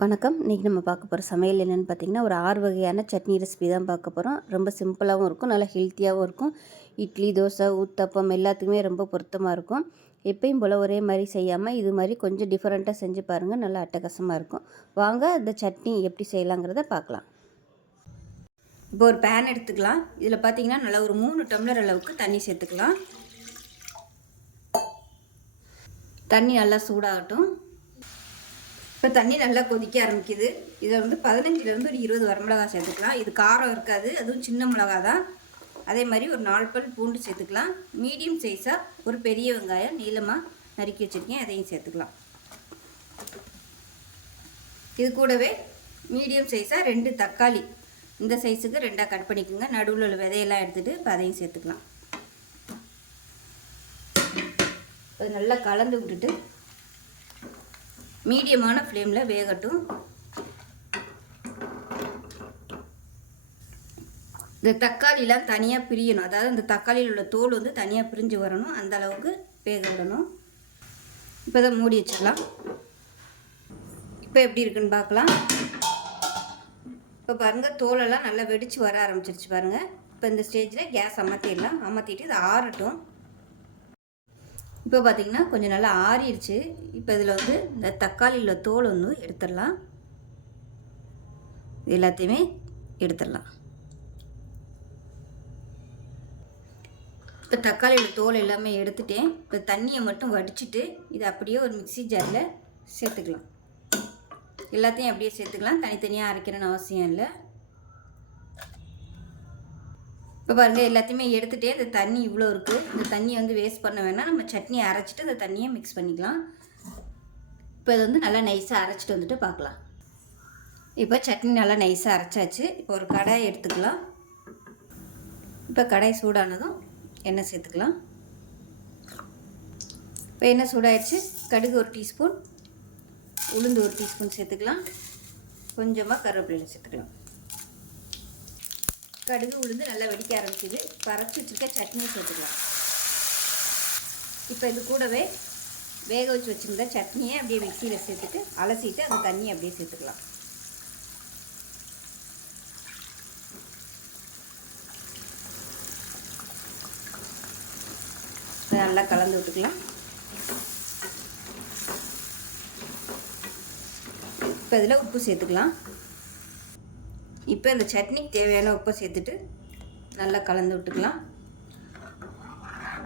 வணக்கம். இன்றைக்கி நம்ம பார்க்க போகிற சமையல் என்னென்னு பார்த்தீங்கன்னா ஒரு ஆறு வகையான சட்னி ரெசிபி தான் பார்க்க போகிறோம் ரொம்ப சிம்பிளாகவும் இருக்கும் நல்லா ஹெல்த்தியாகவும் இருக்கும். இட்லி தோசை ஊத்தப்பம் எல்லாத்துக்குமே ரொம்ப பொருத்தமாக இருக்கும். எப்பயும் போல் ஒரே மாதிரி செய்யாமல் இது மாதிரி கொஞ்சம் டிஃப்ரெண்ட்டாக செஞ்சு பாருங்கள் நல்லா அட்டகாசமாக இருக்கும். வாங்க இந்த சட்னி எப்படி செய்யலாங்கிறத பார்க்கலாம். இப்போ ஒரு பேன் எடுத்துக்கலாம். இதில் பார்த்தீங்கன்னா நல்லா ஒரு மூணு டம்ளர் அளவுக்கு தண்ணி சேர்த்துக்கலாம். தண்ணி நல்லா சூடாகட்டும். இப்போ தண்ணி நல்லா கொதிக்க ஆரம்பிக்குது. இதை வந்து பதினஞ்சுலேருந்து ஒரு இருபது வரமிளகா சேர்த்துக்கலாம். இது காரம் இருக்காது. அதுவும் சின்ன மிளகா தான் அதே மாதிரி ஒரு நாலு பல் பூண்டு சேர்த்துக்கலாம். மீடியம் சைஸாக ஒரு பெரிய வெங்காயம் நீளமாக நறுக்கி வச்சுருக்கேன். அதையும் சேர்த்துக்கலாம். இது கூடவே மீடியம் சைஸாக ரெண்டு தக்காளி. இந்த சைஸுக்கு ரெண்டாக கட் பண்ணிக்கோங்க. நடுவில் உள்ள விதையெல்லாம் எடுத்துகிட்டு இப்போ அதையும் சேர்த்துக்கலாம். அது நல்லா கலந்து விட்டுட்டு மீடியமான ஃப்ளேமில் வேகட்டும். இந்த தக்காளிலாம் தனியாக பிரியணும். அதாவது இந்த தக்காளியில் உள்ள தோல் வந்து தனியாக பிரிஞ்சு வரணும். அந்த அளவுக்கு வேக விடணும். இப்போ தான் மூடி வச்சிடலாம். இப்போ எப்படி இருக்குன்னு பார்க்கலாம். இப்போ பாருங்கள் தோலெல்லாம் நல்லா வெடித்து வர ஆரம்பிச்சிருச்சு பாருங்கள் இப்போ இந்த ஸ்டேஜில் கேஸ் அமர்த்திடலாம் அமர்த்திட்டு இதை ஆறட்டும். இப்போ பார்த்திங்கன்னா கொஞ்சம் நல்லா ஆறிடுச்சு. இப்போ இதில் வந்து இந்த தக்காளியில் தோல் வந்து எடுத்துடலாம். எல்லாத்தையுமே எடுத்துடலாம். இப்போ தக்காளியில் தோல் எல்லாமே எடுத்துட்டேன். இப்போ தண்ணியை மட்டும் வடிச்சிட்டு இதை அப்படியே ஒரு மிக்சி ஜாரில் சேர்த்துக்கலாம். எல்லாத்தையும் அப்படியே சேர்த்துக்கலாம். தனித்தனியாக அரைக்கணும்னு அவசியம் இல்லை. இப்போ பாருங்கள் எல்லாத்தையுமே எடுத்துகிட்டே இந்த தண்ணி இவ்வளோ இருக்குது இந்த தண்ணியை வந்து வேஸ்ட் பண்ண வேணாம் நம்ம சட்னி அரைச்சிட்டு அந்த தண்ணியை மிக்ஸ் பண்ணிக்கலாம். இப்போ இது வந்து நல்லா நைஸாக அரைச்சிட்டு வந்துட்டு பார்க்கலாம். இப்போ சட்னி நல்லா நைஸாக அரைச்சாச்சு. இப்போ ஒரு கடாய் எடுத்துக்கலாம். இப்போ கடாய் சூடானதும் எண்ணெய் சேர்த்துக்கலாம். இப்போ எண்ணெய் சூடாயிடுச்சு கடுகு ஒரு டீஸ்பூன் உளுந்து ஒரு டீஸ்பூன் சேர்த்துக்கலாம். கொஞ்சமாக கருவேப்பிலையும் சேர்த்துக்கலாம். கடுகு உளுந்து நல்லா வெடிக்க ஆரம்பிச்சிது பறச்சு வச்சுருக்க சட்னியை சேர்த்துக்கலாம். இப்போ இது கூடவே வேக வச்சு வச்சுருந்த சட்னியை அப்படியே மிக்சியில் சேர்த்துட்டு அலசிட்டு அந்த தண்ணியை அப்படியே சேர்த்துக்கலாம். நல்லா கலந்து விட்டுக்கலாம். இப்போ இதில் உப்பு சேர்த்துக்கலாம். இப்போ இந்த சட்னிக்கு தேவையான உப்பை சேர்த்துட்டு நல்லா கலந்து விட்டுக்கலாம்.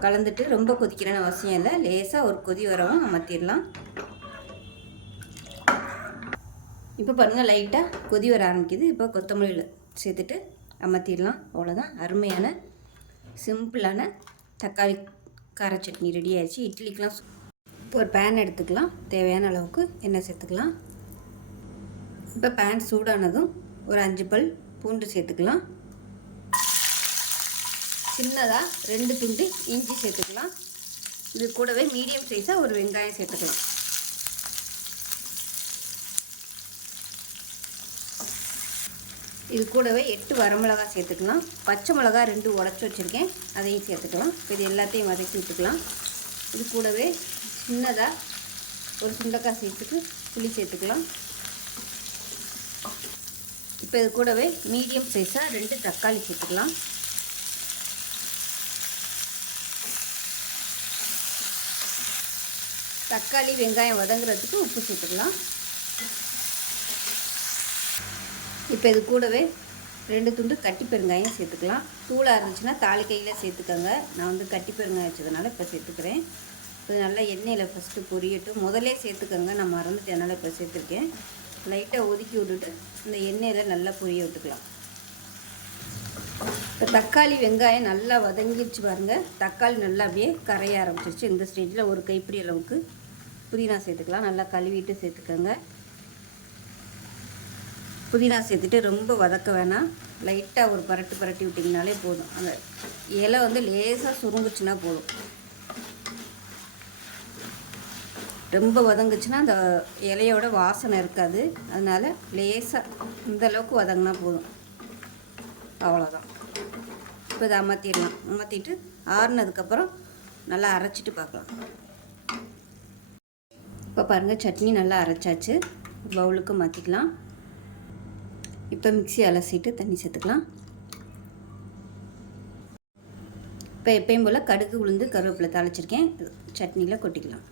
கலந்துட்டு ரொம்ப கொதிக்கிறேன்னு அவசியம் இல்லை. லேசாக ஒரு கொதி வரவும் அமர்த்திடலாம் இப்போ பாருங்கள் லைட்டாக கொதி வர ஆரம்பிக்குது. இப்போ கொத்தமல்லியில் சேர்த்துட்டு அமர்த்திடலாம் அவ்வளோதான் அருமையான சிம்பிளான தக்காளி கார சட்னி ரெடி ஆயிடுச்சு. இட்லிக்கெலாம் இப்போ ஒரு பேன் எடுத்துக்கலாம். தேவையான அளவுக்கு எண்ணெய் சேர்த்துக்கலாம். இப்போ பேன் சூடானதும் ஒரு அஞ்சு பல் பூண்டு சேர்த்துக்கலாம். சின்னதாக ரெண்டு துண்டு இஞ்சி சேர்த்துக்கலாம். இது கூடவே மீடியம் சைஸாக ஒரு வெங்காயம் சேர்த்துக்கலாம். இது கூடவே எட்டு வரமிளகா சேர்த்துக்கலாம். பச்சை மிளகா ரெண்டு உடச்சி வச்சுருக்கேன். அதையும் சேர்த்துக்கலாம். இப்போ இது எல்லாத்தையும் வதக்கி விட்டுக்கலாம். இது கூடவே சின்னதாக ஒரு சுண்டக்காய் சேர்த்துட்டு புளி சேர்த்துக்கலாம். இப்போ இது கூடவே மீடியம் சைஸாக ரெண்டு தக்காளி சேர்த்துக்கலாம். தக்காளி வெங்காயம் வதங்குறதுக்கு உப்பு சேர்த்துக்கலாம். இப்போ இது கூடவே ரெண்டு துண்டு கட்டி பெருங்காயம் சேர்த்துக்கலாம். தூளாக இருந்துச்சுன்னா தாளிக்கையில் சேர்த்துக்கோங்க. நான் வந்து கட்டி பெருங்காயம் வச்சதுனால இப்போ சேர்த்துக்கிறேன். இப்போ நல்லா எண்ணெயில் ஃபஸ்ட்டு பொரியட்டும். முதலே சேர்த்துக்கோங்க. நான் மறந்துட்டேனால இப்போ சேர்த்துருக்கேன். லைட்டாக ஒதுக்கி விட்டுட்டு இந்த எண்ணெயில் நல்லா பொரிய விட்டுக்கலாம். இப்போ தக்காளி வெங்காயம் நல்லா வதங்கிடுச்சு பாருங்கள் தக்காளி நல்லா அப்படியே கரைய ஆரம்பிச்சிருச்சு. இந்த ஸ்டேஜில் ஒரு கைப்பிடி அளவுக்கு புதினா சேர்த்துக்கலாம். நல்லா கழுவிட்டு சேர்த்துக்கோங்க. புதினா சேர்த்துட்டு ரொம்ப வதக்க வேணாம். லைட்டாக ஒரு பரட்டு பரட்டி விட்டிங்கனாலே போதும். அந்த இலை வந்து லேசாக சுருங்குச்சுன்னா போதும். ரொம்ப வதங்குச்சுன்னா அந்த இலையோட வாசனை இருக்காது. அதனால் லேசாக இந்தளவுக்கு வதங்கினா போதும். அவ்வளோதான் இப்போ இதை அமர்த்திடலாம். அமர்த்திட்டு ஆறுனதுக்கப்புறம் நல்லா அரைச்சிட்டு பார்க்கலாம். இப்போ பாருங்கள் சட்னி நல்லா அரைச்சாச்சு. பவுலுக்கு மாற்றிக்கலாம் இப்போ மிக்ஸி அலசிட்டு தண்ணி சேர்த்துக்கலாம். இப்போ எப்பயும் போல் கடுகு உளுந்து கருவேப்பிலை தாளிச்சிருக்கேன். சட்னியில் கொட்டிக்கலாம்.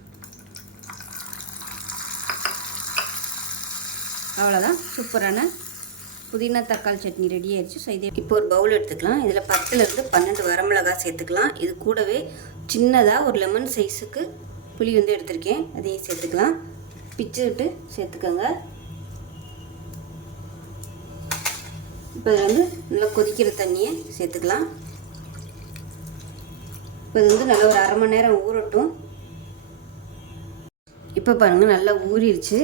அவ்வளோதான் சூப்பரான புதினா தக்காளி சட்னி ரெடி ஆயிடுச்சு. ஸோ இதே இப்போ ஒரு பவுல் எடுத்துக்கலாம். இதில் பத்துலேருந்து பன்னெண்டு வரமிளகா சேர்த்துக்கலாம். இது கூடவே சின்னதாக ஒரு லெமன் சைஸுக்கு புளி வந்து எடுத்திருக்கேன். அதையும் சேர்த்துக்கலாம். பிச்சு விட்டு சேர்த்துக்கோங்க. இப்போ இதில் வந்து நல்லா கொதிக்கிற தண்ணியை சேர்த்துக்கலாம். இப்போ இது வந்து நல்லா ஒரு அரை மணி நேரம் ஊறட்டும். இப்போ பாருங்கள் நல்லா ஊறிடுச்சு.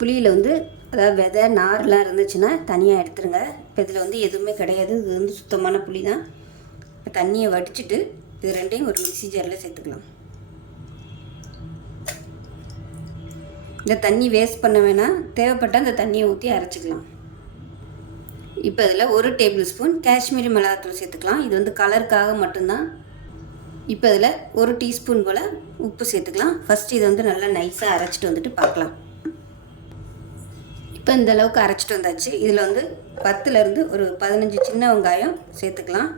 புளியில் வந்து அதாவது விதை நார்லாம் இருந்துச்சுன்னா தனியாக எடுத்துருங்க. இப்போ இதில் வந்து எதுவுமே கிடையாது. இது வந்து சுத்தமான புளி தான் இப்போ தண்ணியை வடிச்சிட்டு இது ரெண்டையும் ஒரு மிக்சி ஜாரில் சேர்த்துக்கலாம். இந்த தண்ணி வேஸ்ட் பண்ண வேணாம் தேவைப்பட்டால் அந்த தண்ணியை ஊற்றி அரைச்சிக்கலாம். இப்போ இதில் ஒரு டேபிள் ஸ்பூன் காஷ்மீரி மிளகாத்தூள் சேர்த்துக்கலாம். இது வந்து கலருக்காக மட்டும்தான். இப்போ இதில் ஒரு டீஸ்பூன் போல் உப்பு சேர்த்துக்கலாம். ஃபஸ்ட்டு இதை வந்து நல்லா நைஸாக அரைச்சிட்டு வந்துட்டு பார்க்கலாம். இப்போ இந்த அளவுக்கு அரைச்சிட்டு வந்தாச்சு. இதில் வந்து பத்துலேருந்து ஒரு பதினஞ்சு சின்ன வெங்காயம் சேர்த்துக்கலாம்.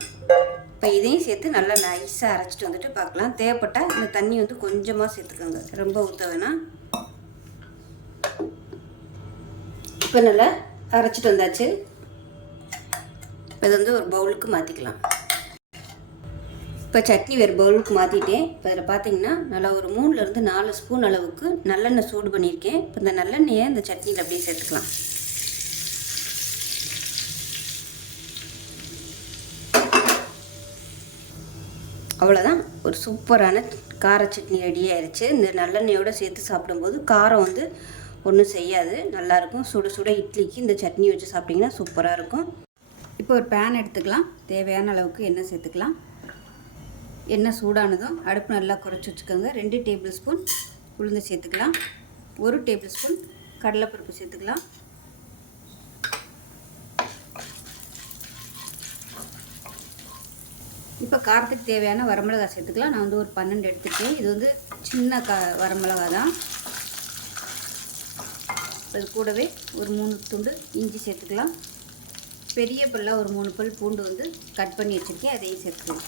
இப்போ இதையும் சேர்த்து நல்லா நைஸாக அரைச்சிட்டு வந்துட்டு பார்க்கலாம். தேவைப்பட்டால் இந்த தண்ணி வந்து கொஞ்சமாக சேர்த்துக்கோங்க. ரொம்ப ஊற்ற வேணாம். இப்போ நல்லா அரைச்சிட்டு வந்தாச்சு. இப்போ இது வந்து ஒரு பவுலுக்கு மாற்றிக்கலாம் இப்போ சட்னி வேறு பவுலுக்கு மாற்றிட்டேன். இப்போ அதில் பார்த்தீங்கன்னா நல்லா ஒரு மூணுலேருந்து நாலு ஸ்பூன் அளவுக்கு நல்லெண்ணெய் சூடு பண்ணியிருக்கேன். இப்போ இந்த நல்லெண்ணெயை இந்த சட்னியில் அப்படியே சேர்த்துக்கலாம். அவ்வளோதான். ஒரு சூப்பரான கார சட்னி ரெடி ஆயிடுச்சு இந்த நல்லெண்ணெயோடு சேர்த்து சாப்பிடும்போது காரம் வந்து ஒன்றும் செய்யாது. நல்லாயிருக்கும். சுட சுட இட்லிக்கு இந்த சட்னி வச்சு சாப்பிட்டிங்கன்னா சூப்பராக இருக்கும். இப்போ ஒரு பேன் எடுத்துக்கலாம். தேவையான அளவுக்கு எண்ணெய் சேர்த்துக்கலாம். எண்ணெய் சூடானதும் அடுப்பு நல்லா குறைச்சி வச்சுக்கோங்க. ரெண்டு டேபிள் ஸ்பூன் உளுந்து சேர்த்துக்கலாம். ஒரு டேபிள் ஸ்பூன் கடலைப்பருப்பு சேர்த்துக்கலாம். இப்போ காரத்துக்கு தேவையான வரமிளகாய் சேர்த்துக்கலாம். நான் வந்து ஒரு பன்னெண்டு எடுத்துருக்கேன் இது வந்து சின்ன கா வரமிளகா தான். அது கூடவே ஒரு மூணு துண்டு இஞ்சி சேர்த்துக்கலாம். பெரிய பல்லாக ஒரு மூணு பல் பூண்டு வந்து கட் பண்ணி வச்சுருக்கேன். அதையும் சேர்த்துக்கலாம்.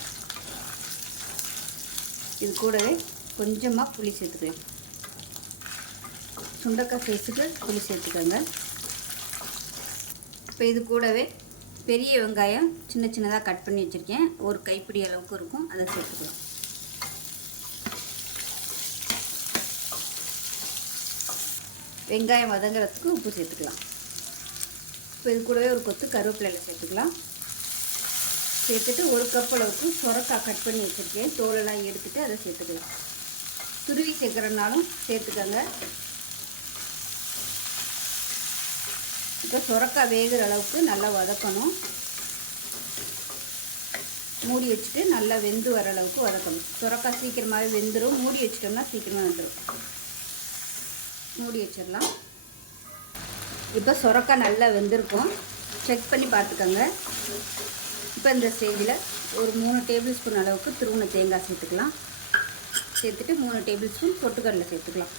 இது கூடவே கொஞ்சமாக புளி சேர்த்துக்கலாம் சுண்டக்காய் சைஸுக்கு புளி சேர்த்துக்கோங்க. இப்போ இது கூடவே பெரிய வெங்காயம் சின்ன சின்னதாக கட் பண்ணி வச்சுருக்கேன். ஒரு கைப்பிடி அளவுக்கு இருக்கும். அதை சேர்த்துக்கலாம் வெங்காயம் வதங்குறதுக்கு உப்பு சேர்த்துக்கலாம். இப்போ இது கூடவே ஒரு கொத்து கருவேப்பிலையில் சேர்த்துக்கலாம். சேர்த்துட்டு ஒரு கப் அளவுக்கு சுரக்காய் கட் பண்ணி வச்சுருக்கேன். தோலெல்லாம் எடுத்துகிட்டு அதை சேர்த்துக்கலாம். துருவி சேர்க்குறனாலும் சேர்த்துக்கோங்க. இப்போ சுரக்காய் வேகிற அளவுக்கு நல்லா வதக்கணும். மூடி வச்சுட்டு நல்லா வெந்து வர அளவுக்கு வதக்கணும். சுரக்காய் சீக்கிரமாகவே வெந்துடும் மூடி வச்சிட்டோம்னா சீக்கிரமாக வந்துடும் மூடி வச்சிடலாம். இப்போ சுரக்காய் நல்லா வெந்திருக்கும். செக் பண்ணி பார்த்துக்கோங்க. இப்போ இந்த ஸ்டேஜில் ஒரு மூணு டேபிள் ஸ்பூன் அளவுக்கு திருவுண தேங்காய் சேர்த்துக்கலாம். சேர்த்துட்டு மூணு டேபிள் ஸ்பூன் பொட்டுக்கடலை சேர்த்துக்கலாம்.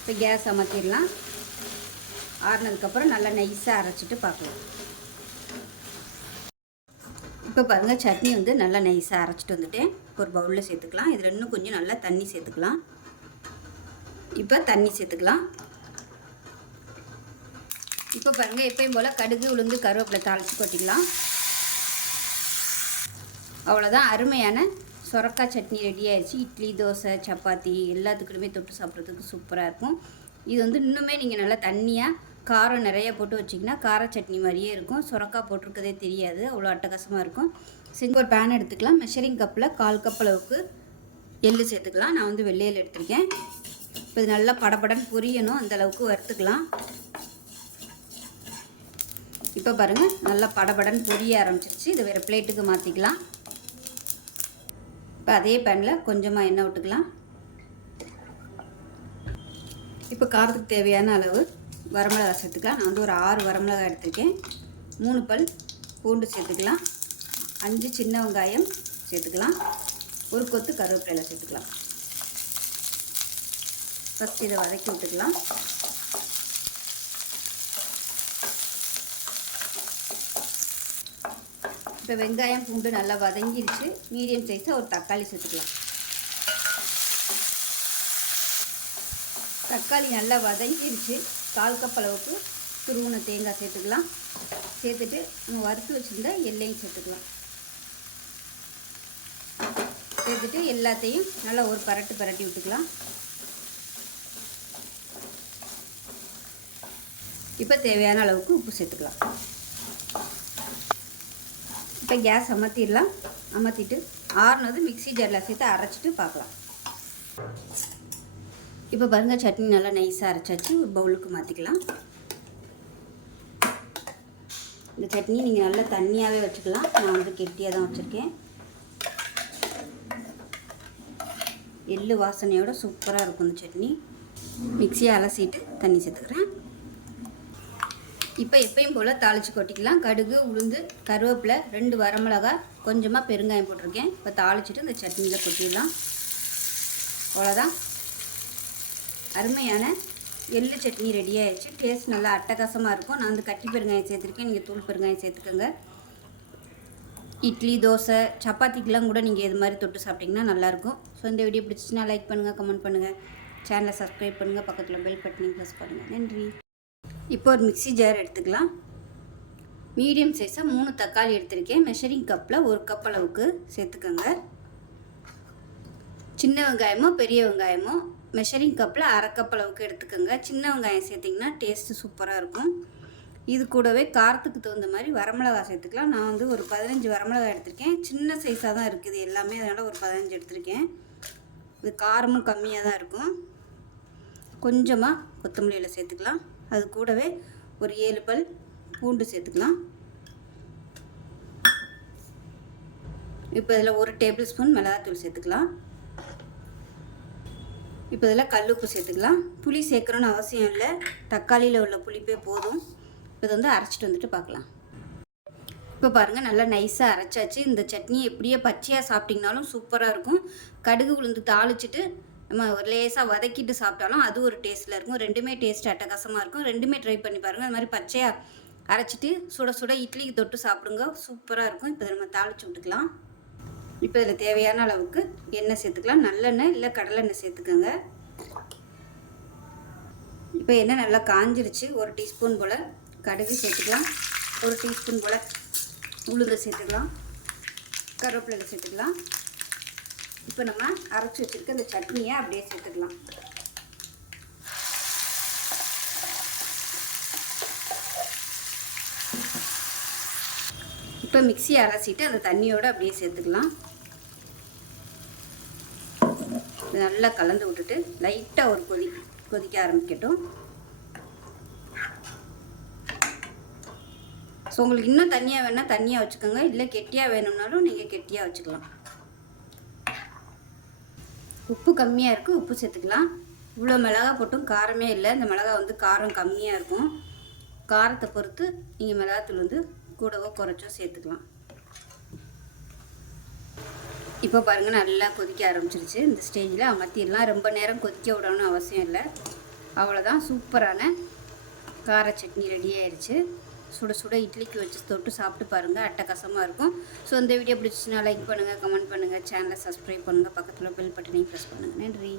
இப்போ கேஸ் அமர்த்திடலாம். ஆறுனதுக்கப்புறம் நல்லா நைஸாக அரைச்சிட்டு பார்க்கலாம். இப்போ பாருங்கள் சட்னி வந்து நல்லா நைஸாக அரைச்சிட்டு வந்துட்டேன். ஒரு பவுலில் சேர்த்துக்கலாம். இதில் இன்னும் கொஞ்சம் நல்லா தண்ணி சேர்த்துக்கலாம். இப்போ தண்ணி சேர்த்துக்கலாம். இப்போ பாருங்கள் எப்பயும் போல் கடுகு உளுந்து கருவேப்பிலை தாளித்து கொட்டிக்கலாம். அவ்வளோதான் அருமையான சொரக்காய் சட்னி ரெடி ஆயிடுச்சு. இட்லி தோசை சப்பாத்தி எல்லாத்துக்குமே தொட்டு சாப்பிட்றதுக்கு சூப்பராக இருக்கும். இது வந்து இன்னுமே நீங்கள் நல்லா தண்ணியாக காரம் நிறைய போட்டு வச்சிங்கன்னா கார சட்னி மாதிரியே இருக்கும். சுரக்காய் போட்டிருக்கதே தெரியாது. அவ்வளோ அட்டகாசமாக இருக்கும். செஞ்சு ஒரு பேன் எடுத்துக்கலாம். மெஷரிங் கப்பில் கால் கப் அளவுக்கு எள்ளு சேர்த்துக்கலாம். நான் வந்து வெள்ளையில் எடுத்திருக்கேன். இப்போ இது நல்லா படபடன்னு பொரியணும். அந்த அளவுக்கு வறுத்துக்கலாம். இப்போ பாருங்கள் நல்லா படபடன்னு பொரிய ஆரம்பிச்சிருச்சு. இதை வேறு பிளேட்டுக்கு மாற்றிக்கலாம் இப்போ அதே பேனில் கொஞ்சமாக எண்ணெய் விட்டுக்கலாம். இப்போ காரத்துக்கு தேவையான அளவு வரமிளகா சேர்த்துக்கலாம். நான் வந்து ஒரு ஆறு வரமிளகா எடுத்திருக்கேன். மூணு பல் பூண்டு சேர்த்துக்கலாம். அஞ்சு சின்ன வெங்காயம் சேர்த்துக்கலாம். ஒரு கொத்து கருவேப்பிலையில் சேர்த்துக்கலாம். ஃபஸ்ட் இதை வதக்கி விட்டுக்கலாம். இப்போ வெங்காயம் பூண்டு நல்லா வதங்கிருச்சு. மீடியம் சைஸாக ஒரு தக்காளி சேர்த்துக்கலாம். தக்காளி நல்லா வதங்கிருச்சு. கால் கப் அளவுக்கு துருவின தேங்காய் சேர்த்துக்கலாம். சேர்த்துட்டு நம்ம வறுத்து வச்சுருந்தா எல்லையும் சேர்த்துக்கலாம். சேர்த்துட்டு எல்லாத்தையும் நல்லா ஒரு பரட்டு பரட்டி விட்டுக்கலாம். இப்போ தேவையான அளவுக்கு உப்பு சேர்த்துக்கலாம். இப்போ கேஸ் அமர்த்திடலாம். அமர்த்திட்டு ஆறுனது மிக்சி ஜாரில் சேர்த்து அரைச்சிட்டு பார்க்கலாம். இப்போ பாருங்கள் சட்னி நல்லா நைஸாக அரைச்சாச்சு. ஒரு பவுலுக்கு மாற்றிக்கலாம் இந்த சட்னி நீங்கள் நல்லா தண்ணியாகவே வச்சுக்கலாம். நான் வந்து கெட்டியாக தான் வச்சுருக்கேன். எள்ளு வாசனையோட சூப்பராக இருக்கும் இந்த சட்னி. மிக்சியை அலசிட்டு தண்ணி சேர்த்துக்கிறேன். இப்போ எப்பயும் போல் தாளித்து கொட்டிக்கலாம். கடுகு உளுந்து கருவேப்பிலை ரெண்டு வரமிளகா கொஞ்சமாக பெருங்காயம் போட்டிருக்கேன். இப்போ தாளிச்சிட்டு இந்த சட்னியில் கொட்டிடலாம். அவ்வளோதான் அருமையான எள்ளு சட்னி ரெடி ஆயிடுச்சு. டேஸ்ட் நல்லா அட்டகாசமாக இருக்கும். நான் வந்து கட்டி பெருங்காயம் சேர்த்துருக்கேன். நீங்கள் தூள் பெருங்காயம் சேர்த்துக்கோங்க. இட்லி தோசை சப்பாத்திக்கெலாம் கூட நீங்கள் இது மாதிரி தொட்டு சாப்பிட்டிங்கன்னா நல்லாயிருக்கும் ஸோ இந்த வீடியோ பிடிச்சிச்சின்னா லைக் பண்ணுங்கள் கமெண்ட் பண்ணுங்கள் சேனலை சப்ஸ்கிரைப் பண்ணுங்கள் பக்கத்தில் பெல் பட்டனையும் ப்ரெஸ் பண்ணுங்கள் நன்றி. இப்போ ஒரு மிக்ஸி ஜார் எடுத்துக்கலாம். மீடியம் சைஸாக மூணு தக்காளி எடுத்திருக்கேன். மெஷரிங் கப்பில் ஒரு கப் அளவுக்கு சேர்த்துக்கோங்க. சின்ன வெங்காயமோ பெரிய வெங்காயமோ மெஷரிங் கப்பில் அரை கப் அளவுக்கு எடுத்துக்கோங்க. சின்ன வெங்காயம் சேர்த்திங்கன்னா டேஸ்ட்டு சூப்பராக இருக்கும். இது கூடவே காரத்துக்கு தகுந்த மாதிரி வரமிளகா சேர்த்துக்கலாம். நான் வந்து ஒரு பதினஞ்சு வரமிளகா எடுத்திருக்கேன். சின்ன சைஸாக தான் இருக்குது எல்லாமே. அதனால் ஒரு பதினஞ்சு எடுத்திருக்கேன். இது காரமும் கம்மியாக தான் இருக்கும். கொஞ்சமாக கொத்தமல்லியில் சேர்த்துக்கலாம். அது கூடவே ஒரு ஏழு பல் பூண்டு சேர்த்துக்கலாம். இப்போ இதில் ஒரு டேபிள் ஸ்பூன் மிளகாத்தூள் சேர்த்துக்கலாம். இப்போ இதில் கல்லுப்பு சேர்த்துக்கலாம். புளி சேர்க்குறோன்னு அவசியம் இல்லை. தக்காளியில் உள்ள புளிப்பே போதும். இப்போ இதை வந்து அரைச்சிட்டு வந்துட்டு பார்க்கலாம். இப்போ பாருங்கள் நல்லா நைஸாக அரைச்சாச்சு. இந்த சட்னி எப்படியே பச்சையாக சாப்பிட்டிங்கனாலும் சூப்பராக இருக்கும். கடுகு உளுந்து தாளிச்சிட்டு நம்ம ஒரு லேசாக வதக்கிட்டு சாப்பிட்டாலும் அது ஒரு டேஸ்ட்டில் இருக்கும். ரெண்டுமே டேஸ்ட் அட்டகாசமாக இருக்கும். ரெண்டுமே ட்ரை பண்ணி பாருங்கள் அது மாதிரி பச்சையாக அரைச்சிட்டு சுட சுட இட்லிக்கு தொட்டு சாப்பிடுங்க. சூப்பராக இருக்கும். இப்போ நம்ம தாளிச்சு விட்டுக்கலாம். இப்போ இதில் தேவையான அளவுக்கு எண்ணெய் சேர்த்துக்கலாம். நல்லெண்ணெய் இல்லை கடலெண்ணெய் சேர்த்துக்கோங்க. இப்போ எண்ணெய் நல்லா காஞ்சிருச்சு. ஒரு டீஸ்பூன் போல் கடுகு சேர்த்துக்கலாம். ஒரு டீஸ்பூன் போல் உளுந்து சேர்த்துக்கலாம். கருவேப்பிலை சேர்த்துக்கலாம். இப்போ நம்ம அரைச்சி வச்சுருக்க இந்த சட்னியை அப்படியே சேர்த்துக்கலாம். இப்போ மிக்ஸி அரைச்சிட்டு அந்த தண்ணியோடு அப்படியே சேர்த்துக்கலாம். நல்லா கலந்து விட்டுட்டு லைட்டாக ஒரு கொதி கொதிக்க ஆரம்பிக்கட்டும். ஸோ உங்களுக்கு இன்னும் தண்ணியாக வேணால் தண்ணியாக வச்சுக்கோங்க. இல்லை கெட்டியாக வேணும்னாலும் நீங்கள் கெட்டியாக வச்சுக்கலாம். உப்பு கம்மியாக இருக்குது உப்பு சேர்த்துக்கலாம். இவ்வளோ மிளகா போட்டும் காரமே இல்லை. இந்த மிளகா வந்து காரம் கம்மியாக இருக்கும். காரத்தை பொறுத்து நீங்கள் மிளகாத்தூள் வந்து கூடவோ குறைச்சோ சேர்த்துக்கலாம். இப்போ பாருங்கள் நல்லா கொதிக்க ஆரம்பிச்சிருச்சு. இந்த ஸ்டேஜில் அமர்த்திடலாம் ரொம்ப நேரம் கொதிக்க விடணும்னு அவசியம் இல்லை. அவ்வளோதான் சூப்பரான கார சட்னி ரெடி ஆயிடுச்சு சுட சுட இட்லிக்கு வச்சு தொட்டு சாப்பிட்டு பாருங்கள் அட்டகாசமாக இருக்கும். ஸோ இந்த வீடியோ பிடிச்சிச்சுன்னா லைக் பண்ணுங்கள் கமெண்ட் பண்ணுங்கள் சேனலை சப்ஸ்கிரைப் பண்ணுங்கள் பக்கத்தில் பெல் பட்டனையும் ப்ரெஸ் பண்ணுங்கள் நன்றி.